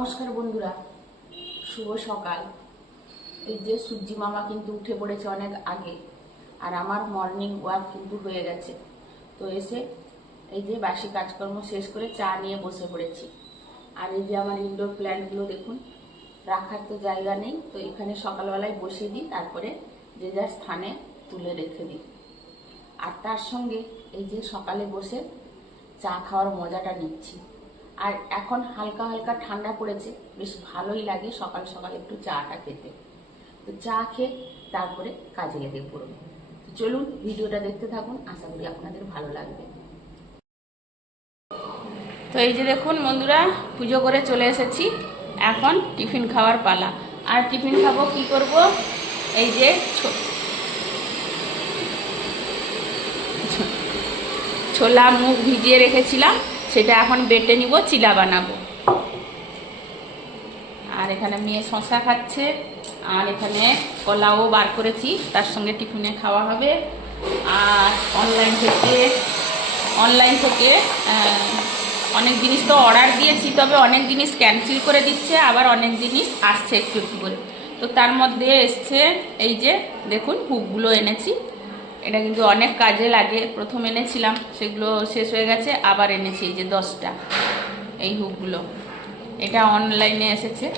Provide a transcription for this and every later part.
নমস্কার বন্ধুরা। শুভ সকাল। এই যে সূর্যি মামা কিন্তু উঠে পড়েছে অনেক আগে, আর আমার মর্নিং ওয়াক কিন্তু হয়ে গেছে। তো এসে এই যে বাসি কাজকর্ম শেষ করে চা নিয়ে বসে পড়েছি। আর এই যে আমার ইনডোর প্ল্যান্টগুলো দেখুন, রাখার তো জায়গা নেই, তো এখানে সকালবেলায় বসে দিই, তারপরে যে যার স্থানে তুলে রেখে দিই। আর তার সঙ্গে এই যে সকালে বসে চা খাওয়ার মজাটা নিচ্ছি। আর এখন হালকা হালকা ঠান্ডা পড়েছে, বেশ ভালোই লাগে সকাল সকাল একটু চাটা খেতে। তো চা খেয়ে তারপরে কাজে লেগে পড়ব। তো চলুন ভিডিওটা দেখতে থাকুন, আশা করি আপনাদের ভালো লাগবে। তো এই যে দেখুন বন্ধুরা, পুজো করে চলে এসেছি। এখন টিফিন খাওয়ার পালা। আর টিফিন খাব কি করব? এই যে ছোলা মুখ ভিজিয়ে রেখেছিলাম। সেটা এখন বেটে নিব, চিলা বানাবো। আর এখানে মেয়ে শশা খাচ্ছে, আর এখানে কলাও বার করেছি, তার সঙ্গে টিফিনে খাওয়া হবে। আর অনলাইন থেকে অনলাইন থেকে অনেক জিনিস তো অর্ডার দিয়েছি, তবে অনেক জিনিস ক্যান্সেল করে দিচ্ছে, আবার অনেক জিনিস আসছে একটু একটু করে। তো তার মধ্যে এসছে, এই যে দেখুন, হুকগুলো এনেছি। এটা কিন্তু অনেক কাজে লাগে। প্রথম এনেছিলাম, সেগুলো শেষ হয়ে গেছে, আবার এনেছি এই যে দশটা, এই হুকগুলো। এটা অনলাইনে এসেছে।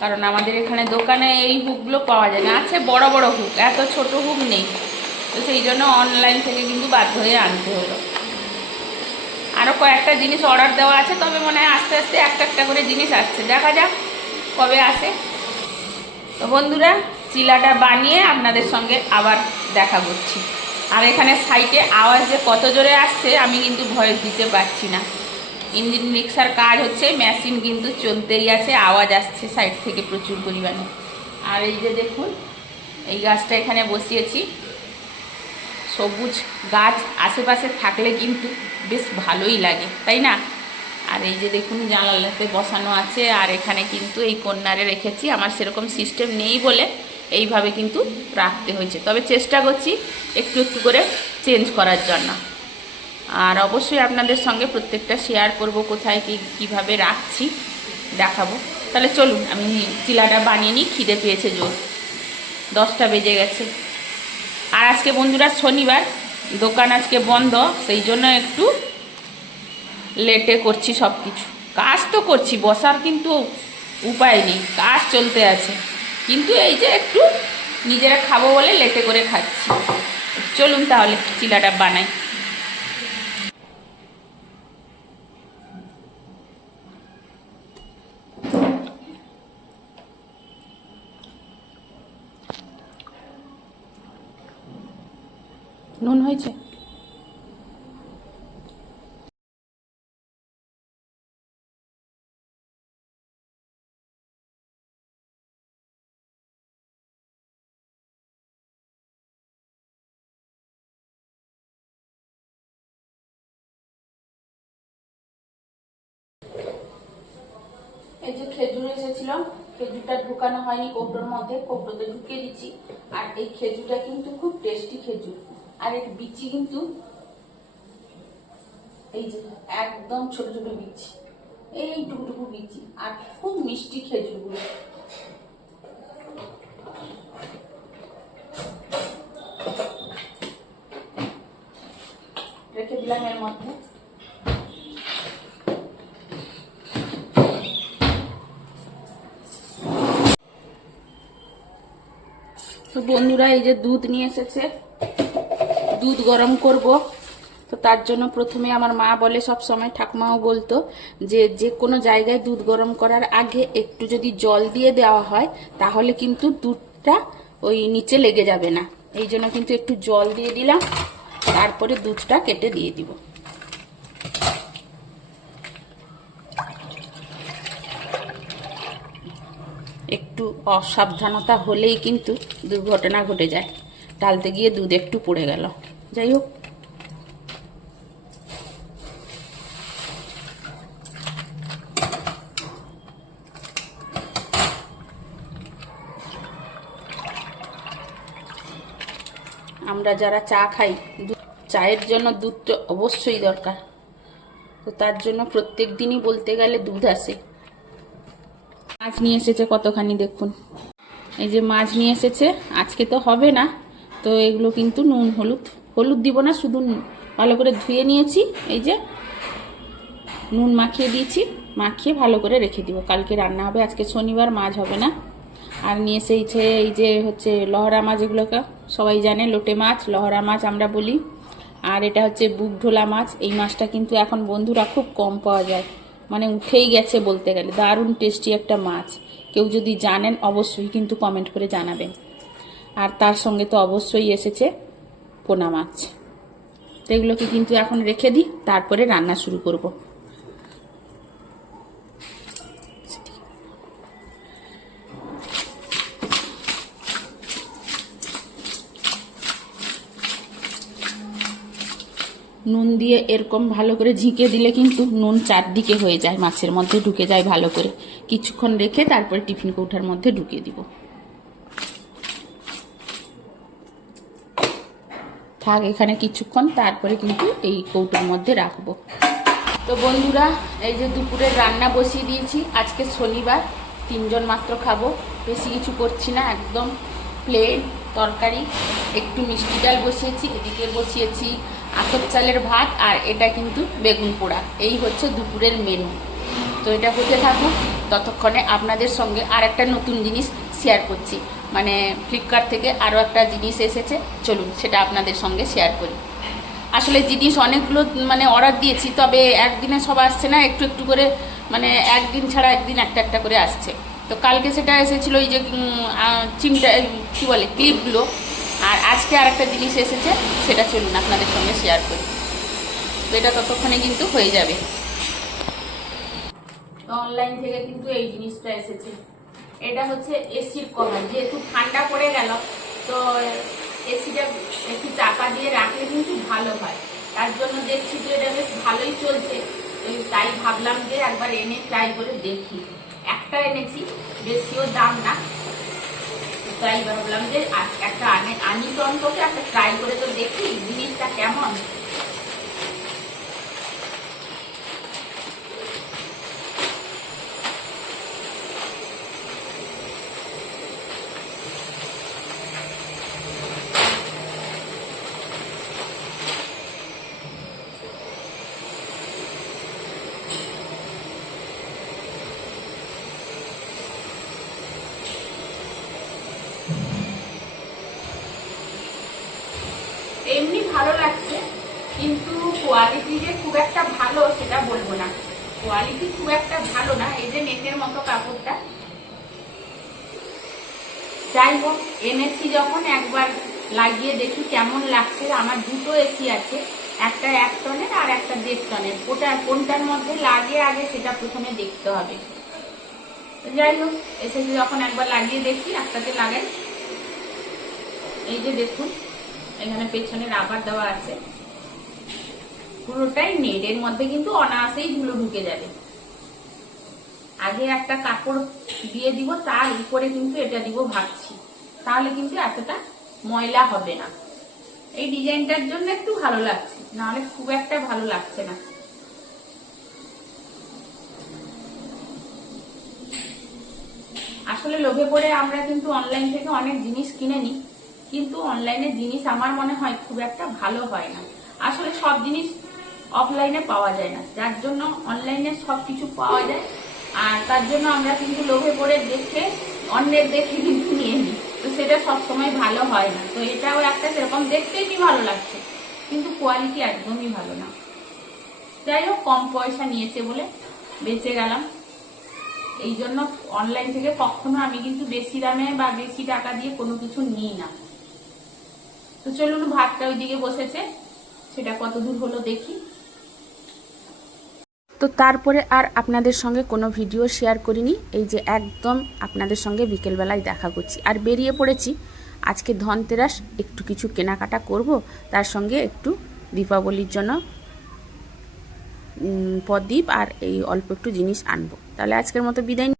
কারণ আমাদের এখানে দোকানে এই হুকগুলো পাওয়া যায় না। আছে বড় বড় হুক, এত ছোট হুক নেই। তো সেই জন্য অনলাইন থেকে কিন্তু বাধ্য হয়ে আনতে হলো। আরও কয়েকটা জিনিস অর্ডার দেওয়া আছে, তবে মনে হয় আস্তে আস্তে একটা একটা করে জিনিস আসছে। দেখা যাক কবে আসে। তো বন্ধুরা চিলাটা বানিয়ে আপনাদের সঙ্গে আবার দেখা করছি। আর এখানে সাইটে আওয়াজ যে কত জোরে আসছে, আমি কিন্তু ভয়েস দিতে পারছি না। ইঞ্জিন মিক্সার কাজ হচ্ছে, মেশিন কিন্তু চলতেই আছে, আওয়াজ আসছে সাইড থেকে প্রচুর পরিমাণে। আর এই যে দেখুন, এই গাছটা এখানে বসিয়েছি। সবুজ গাছ আশেপাশে থাকলে কিন্তু বেশ ভালোই লাগে, তাই না? আর এই যে দেখুন, জানালাতে বসানো আছে, আর এখানে কিন্তু এই কন্যারে রেখেছি। আমার সেরকম সিস্টেম নেই বলে এইভাবে কিন্তু রাখতে হয়েছে। তবে চেষ্টা করছি একটু একটু করে চেঞ্জ করার জন্য। আর অবশ্যই আপনাদের সঙ্গে প্রত্যেকটা শেয়ার করব, কোথায় কি, কীভাবে রাখছি দেখাবো। তাহলে চলুন, আমি চিলাটা বানিয়ে নিই, খিদে পেয়েছে জোর। দশটা বেজে গেছে। আর আজকে বন্ধুরা শনিবার, দোকান আজকে বন্ধ, সেই জন্য একটু লেটে করছি সব কিছু কাজ তো করছি, বসার কিন্তু উপায় নেই, কাজ চলতে আছে। কিন্তু এই যে একটু নিজেরা খাব বলে লেটে করে খাচ্ছি। চলুন তাহলে, চিলাটা বানাই। নুন হয়েছে? এই যে খেজুর এসেছিল, খেজুরটা ঢুকানো হয়নি কৌটোর মধ্যে কৌটোতে ঢুকিয়ে দিচ্ছি। আর এই খেজুরটা কিন্তু খুব টেস্টি খেজুর। আর এর বিচি কিন্তু এই যে একদম ছোট ছোট বিচি। এই টুকুটুকু বিচি। আর খুব মিষ্টি খেজুরগুলো। রেখে দিলাম এর মধ্যে। বন্ধুরা, এই যে দুধ নিয়ে এসেছে। দুধ গরম করব। তো তার জন্য প্রথমে আমার মা বলে সব সময় ঠাকুমাও বলতো যে যে কোনো জায়গায় দুধ গরম করার আগে একটু যদি জল দিয়ে দেওয়া হয়, তাহলে কিন্তু দুধটা ওই নিচে লেগে যাবে না। এই জন্য কিন্তু একটু জল দিয়ে দিলাম। তারপরে দুধটা কেটে দিয়ে দিব একটু অসাবধানতা হলেই কিন্তু দুর্ঘটনা ঘটে যায়। ঢালতে গিয়ে দুধ একটু পড়ে গেল। যাই হোক। আমরা যারা চা খাই চায়ের জন্য দুধ তো অবশ্যই দরকার। তো তার জন্য প্রত্যেক দিনই বলতে গেলে দুধ আসে। মাছ নিয়ে এসেছে কতখানি দেখুন। এই যে মাছ নিয়ে এসেছে, আজকে তো হবে না। তো এগুলো কিন্তু নুন, হলুদ হলুদ দিব না, শুধু ভালো করে ধুয়ে নিয়েছি, এই যে নুন মাখিয়ে দিয়েছি, মাখিয়ে ভালো করে রেখে দিব। কালকে রান্না হবে, আজকে শনিবার, মাছ হবে না। আর নিয়ে এসেছে এই যে হচ্ছে লহরা মাছ, এগুলোকে সবাই জানে, লোটে মাছ, লহরা মাছ আমরা বলি। আর এটা হচ্ছে বুক ঢোলা মাছ, এই মাছটা কিন্তু এখন বন্ধুরা খুব কম পাওয়া যায়। মানে উঠেই গেছে বলতে গেলে। দারুণ টেস্টি একটা মাছ। কেউ যদি জানেন অবশ্যই কিন্তু কমেন্ট করে জানাবেন। আর তার সঙ্গে তো অবশ্যই এসেছে পোনা মাছ। এগুলোকে কিন্তু এখন রেখে দিই, তারপরে রান্না শুরু করব। নুন দিয়ে এরকম ভালো করে ঝিঁকে দিলে কিন্তু নুন চারদিকে হয়ে যায়, মাছের মধ্যে ঢুকে যায় ভালো করে। কিছুক্ষণ রেখে তারপরে টিফিন কৌটার মধ্যে ঢুকিয়ে দিব। থাক, এখানে কিছুক্ষণ, তারপরে কিন্তু এই কৌটোর মধ্যে রাখব। তো বন্ধুরা, এই যে দুপুরের রান্না বসিয়ে দিয়েছি, আজকে শনিবার, তিনজন মাত্র খাব। বেশি কিছু করছি না, একদম প্লেন তরকারি। একটু মিষ্টি ডাল বসিয়েছি, এদিকে বসিয়েছি আতপ চালের ভাত আর এটা কিন্তু বেগুন পোড়া। এই হচ্ছে দুপুরের মেনু তো এটা হতে থাকুক, ততক্ষণে আপনাদের সঙ্গে আর একটা নতুন জিনিস শেয়ার করছি। মানে ফ্লিপকার্ট থেকে আরও একটা জিনিস এসেছে। চলুন, সেটা আপনাদের সঙ্গে শেয়ার করি। আসলে জিনিস অনেকগুলো মানে অর্ডার দিয়েছি, তবে একদিনে সব আসছে না। একটু একটু করে মানে একদিন ছাড়া একদিন একটা একটা করে আসছে। তো কালকে সেটা এসেছিল ওই যে চিমটা কী বলে, ক্লিপগুলো। আর আজকে আর একটা জিনিস এসেছে, সেটা চলুন আপনাদের সঙ্গে শেয়ার করি। তো এটা ততক্ষণে কিন্তু হয়ে যাবে। অনলাইন থেকে কিন্তু এই জিনিসটা এসেছে। এটা হচ্ছে এসির কভার। যেহেতু ঠান্ডা পড়ে গেল, তো এসিটা একটু চাপা দিয়ে রাখলে কিন্তু ভালো হয়। তার জন্য দেখছি যে এটা বেশ ভালোই চলছে। তাই ভাবলাম যে একবার এনে ট্রাই করে দেখি। একটা এনেছি, বেশিও দাম না। তাই ভাবলাম যে একটা আনি টন করে একটা ট্রাই করে তো দেখি জিনিসটা কেমন এমনি ভালো লাগছে কিন্তু কোয়ালিটি যে খুব একটা ভালো সেটা বলব না। কোয়ালিটি খুব একটা ভালো না, এই যে নেটের মতো কাপড়টা। যাই হোক, এনেছি যখন একবার, লাগিয়ে দেখি কেমন লাগছে। আমার দুটো এসি আছে, একটা এক টনের আর একটা দেড় টনের। ওটা কোনটার মধ্যে লাগে আগে সেটা প্রথমে দেখতে হবে। যাই হোক, এসেছি যখন একবার লাগিয়ে দেখি, একটাতে লাগাই। এই যে দেখুন, এখানে পেছনে রাবার দেওয়া আছে। পুরোটাই নেট, এর মধ্যে কিন্তু অনায়াসেই ধুলো ঢুকে যাবে। আগে একটা কাপড় দিয়ে দিব, তার উপরে কিন্তু এটা দিব ভাবছি। তাহলে কিন্তু এতটা ময়লা হবে না। এই ডিজাইনটার জন্য একটু ভালো লাগছে, নাহলে খুব একটা ভালো লাগছে না। আসলে লোভে পড়ে আমরা কিন্তু অনলাইন থেকে অনেক জিনিস কিনে নিই, কিন্তু অনলাইনে জিনিস আমার মনে হয় খুব একটা ভালো হয় না। আসলে সব জিনিস অফলাইনে পাওয়া যায় না। যার জন্য অনলাইনে সব কিছু পাওয়া যায়। আর তার জন্য আমরা কিন্তু লোভে পড়ে দেখে অন্যের দেখে কিন্তু নিয়ে নিই। তো সেটা সবসময় ভালো হয় না। তো এটাও একটা সেরকম দেখতেই কি ভালো লাগছে। কিন্তু কোয়ালিটি একদমই ভালো না। যাই হোক, কম পয়সা নিয়েছে বলে বেঁচে গেলাম। এই জন্য অনলাইন থেকে কখনো আমি কিন্তু বেশি দামে বা বেশি টাকা দিয়ে কোনো কিছু নিই না। তো চলুন, ভাতটা ওইদিকে বসেছে। সেটা কত দূর হলো দেখি। তো তারপরে আর আপনাদের সঙ্গে কোনো ভিডিও শেয়ার করিনি। এই যে একদম আপনাদের সঙ্গে বিকেলবেলায় দেখা করছি। আর বেরিয়ে পড়েছি। আজকে ধনতেরাস, একটু কিছু কেনাকাটা করব। তার সঙ্গে একটু দীপাবলির জন্য প্রদীপ আর এই অল্প একটু জিনিস আনব। তাহলে আজকের মতো বিদায়